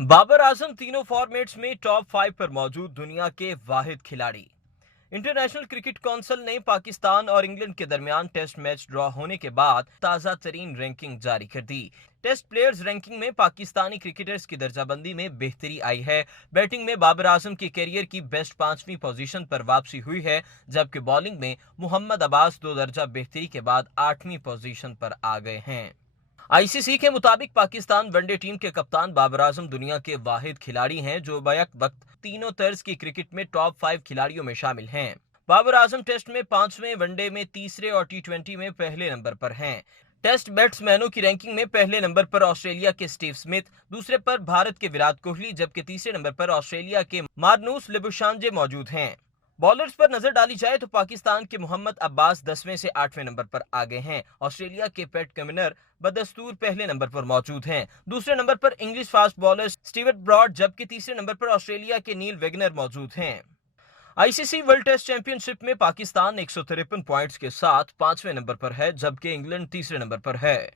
बाबर आजम तीनों फॉर्मेट्स में टॉप 5 पर मौजूद दुनिया के वाहिद खिलाड़ी। इंटरनेशनल क्रिकेट काउंसिल ने पाकिस्तान और इंग्लैंड के दरमियान टेस्ट मैच ड्रॉ होने के बाद ताज़ा तरीन रैंकिंग जारी कर दी। टेस्ट प्लेयर्स रैंकिंग में पाकिस्तानी क्रिकेटर्स की दर्जाबंदी में बेहतरी आई है। बैटिंग में बाबर आजम के करियर की बेस्ट 5वीं पोजीशन पर वापसी हुई है, जबकि बॉलिंग में मोहम्मद अब्बास 2 दर्जा बेहतरी के बाद 8वीं पोजीशन पर आ गए हैं। आईसीसी के मुताबिक पाकिस्तान वनडे टीम के कप्तान बाबर आजम दुनिया के वाहिद खिलाड़ी हैं जो बैक वक्त तीनों तर्ज की क्रिकेट में टॉप 5 खिलाड़ियों में शामिल हैं। बाबर आजम टेस्ट में 5वें, वनडे में तीसरे और टी20 में पहले नंबर पर हैं। टेस्ट बैट्समैनों की रैंकिंग में पहले नंबर पर ऑस्ट्रेलिया के स्टीव स्मिथ, दूसरे पर भारत के विराट कोहली, जबकि तीसरे नंबर पर ऑस्ट्रेलिया के मार्नूस लिबुशांजे मौजूद हैं। बॉलर्स पर नजर डाली जाए तो पाकिस्तान के मोहम्मद अब्बास 10वें से 8वें नंबर पर आ गए हैं। ऑस्ट्रेलिया के पैट कमिंस बदस्तूर पहले नंबर पर मौजूद हैं। दूसरे नंबर पर English fast bowler Stuart Broad, जबकि तीसरे नंबर पर ऑस्ट्रेलिया के नील वेगनर मौजूद हैं। आईसीसी वर्ल्ड टेस्ट चैंपियनशिप में पाकिस्तान 153 पॉइंट्स के साथ 5वें नंबर पर है, जबकि इंग्लैंड तीसरे नंबर पर है।